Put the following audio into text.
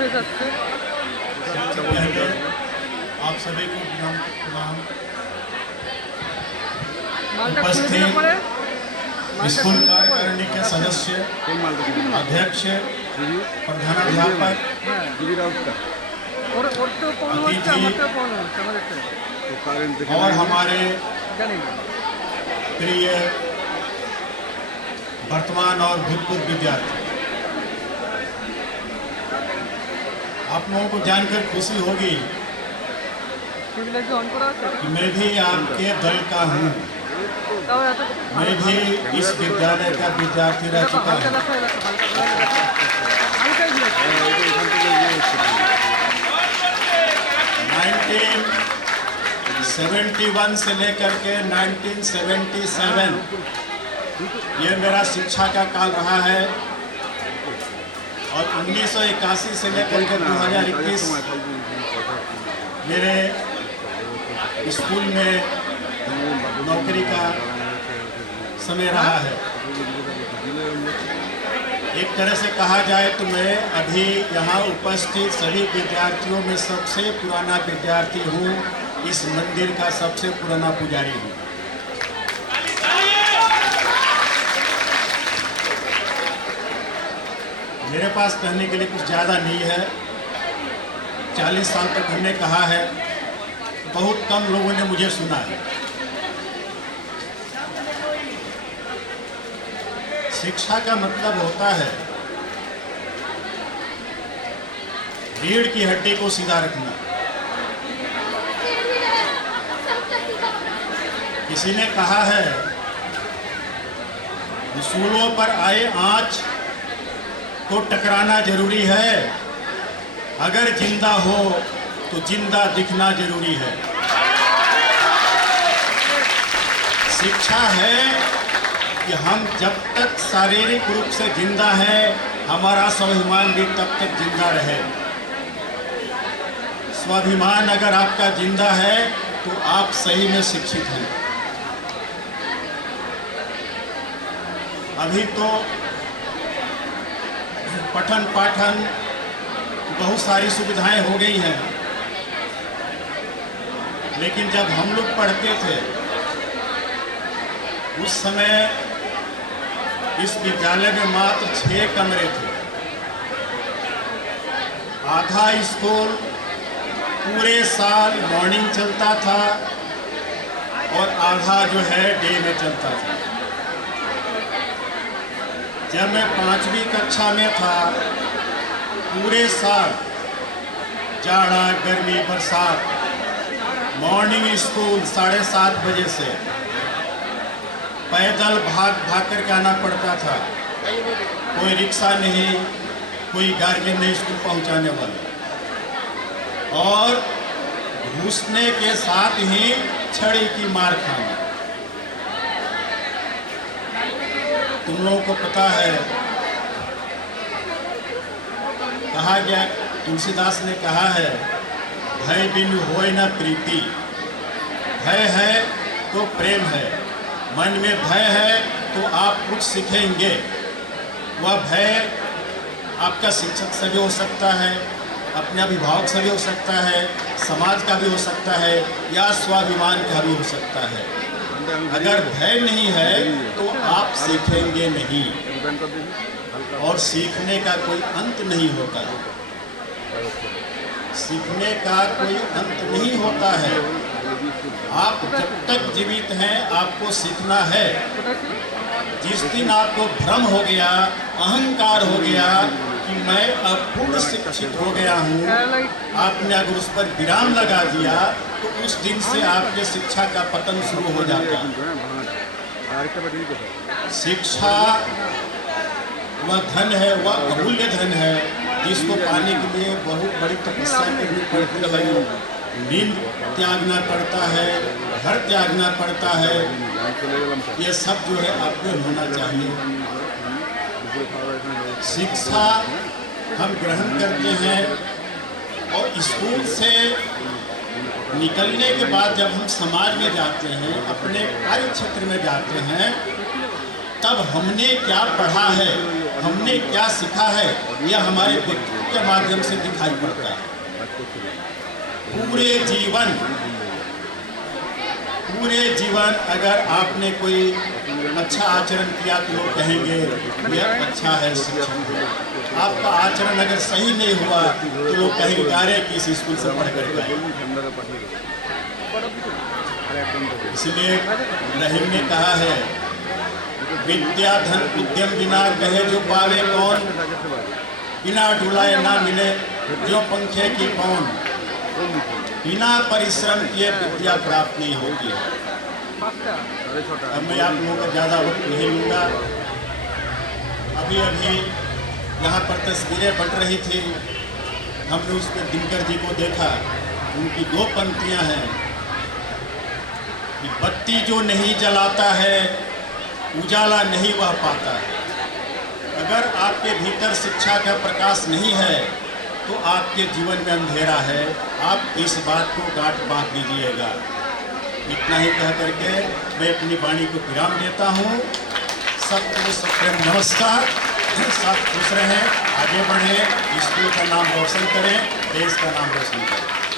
पहले आप सभी को प्रणाम। उपस्थित स्कूल कार्यकारिणी के सदस्य, अध्यक्ष, प्रधानाध्यापक, अतिथि और हमारे प्रिय वर्तमान और भूतपूर्व विद्यार्थी, आप लोगों को जानकर खुशी होगी कि मैं भी आपके दल का हूँ। मैं भी इस विद्यालय का विद्यार्थी रह चुका हूँ। 1971 से लेकर के 1977 ये मेरा शिक्षा का काल रहा है और 1981 से लेकर के 2021 मेरे स्कूल में नौकरी का समय रहा है। एक तरह से कहा जाए तो मैं अभी यहाँ उपस्थित सभी विद्यार्थियों में सबसे पुराना विद्यार्थी हूँ, इस मंदिर का सबसे पुराना पुजारी हूँ। मेरे पास कहने के लिए कुछ ज़्यादा नहीं है। 40 साल तक हमने कहा है, बहुत कम लोगों ने मुझे सुना है। शिक्षा का मतलब होता है रीढ़ की हड्डी को सीधा रखना। किसी ने कहा है उसूलों पर आए आंच को टकराना जरूरी है, अगर जिंदा हो तो जिंदा दिखना जरूरी है। शिक्षा है कि हम जब तक शारीरिक रूप से जिंदा हैं, हमारा स्वाभिमान भी तब तक जिंदा रहे। स्वाभिमान अगर आपका जिंदा है तो आप सही में शिक्षित हैं। अभी तो पठन पाठन बहुत सारी सुविधाएं हो गई हैं, लेकिन जब हम लोग पढ़ते थे उस समय इस विद्यालय में मात्र 6 कमरे थे। आधा स्कूल पूरे साल मॉर्निंग चलता था और आधा जो है डे में चलता था। जब मैं 5वीं कक्षा में था, पूरे साल जाड़ा गर्मी बरसात मॉर्निंग स्कूल 7:30 बजे से पैदल भाग कर के आना पड़ता था। कोई रिक्शा नहीं, कोई गार्जियन नहीं स्कूल पहुंचाने वाला, और घुसने के साथ ही छड़ी की मार खाना। तुम लोगों को पता है, कहा गया, तुलसीदास ने कहा है, भय बिनु होय न प्रीति। भय है तो प्रेम है। मन में भय है तो आप कुछ सीखेंगे। वह भय आपका शिक्षक से भी हो सकता है, अपने अभिभावक से भी हो सकता है, समाज का भी हो सकता है, या स्वाभिमान का भी हो सकता है। अगर भय नहीं है तो आप सीखेंगे नहीं, और सीखने का कोई अंत नहीं होता। सीखने का कोई अंत नहीं होता है। आप जब तक जीवित हैं आपको सीखना है। जिस दिन आपको भ्रम हो गया, अहंकार हो गया कि मैं अब पूर्ण शिक्षित हो गया हूँ, आपने अगर उस पर विराम लगा दिया तो उस दिन से आपके शिक्षा का पतन शुरू हो जाता है। शिक्षा वह धन है, वह अमूल्य धन है, जिसको पाने के लिए बहुत बड़ी तपस्या करनी पड़ती है। नींद त्यागना पड़ता है, घर त्यागना पड़ता है। ये सब जो है आपको होना चाहिए। शिक्षा हम ग्रहण करते हैं और स्कूल से निकलने के बाद जब हम समाज में जाते हैं, अपने कार्य क्षेत्र में जाते हैं, तब हमने क्या पढ़ा है, हमने क्या सीखा है, यह हमारे के माध्यम से दिखाई पड़ता है। पूरे जीवन अगर आपने कोई अच्छा आचरण किया तो लोग कहेंगे यह अच्छा है शिक्षक। आपका आचरण अगर सही नहीं हुआ तो लोग कहेंगे अरे किस स्कूल से पढ़ कर गए। इसलिए रहीम ने कहा है, विद्या धन उद्यम बिना कहे जो पावे कौन, बिना ढुलाए ना मिले जो पंखे की कौन। बिना परिश्रम किए विद्या प्राप्त नहीं होती है। अब मैं आप लोगों का ज़्यादा वक्त नहीं लूँगा। अभी यहाँ पर तस्वीरें बन रही थी, हमने उस पर दिनकर जी को देखा। उनकी 2 पंक्तियाँ हैं कि बत्ती जो नहीं जलाता है उजाला नहीं वह पाता है। अगर आपके भीतर शिक्षा का प्रकाश नहीं है तो आपके जीवन में अंधेरा है। आप इस बात को गांठ बांध दीजिएगा। इतना ही कह करके मैं अपनी वाणी को विराम देता हूँ। सबको सप्रेम नमस्कार। सब खुश रहें, आगे बढ़ें, स्कूल का नाम रोशन करें, देश का नाम रोशन करें।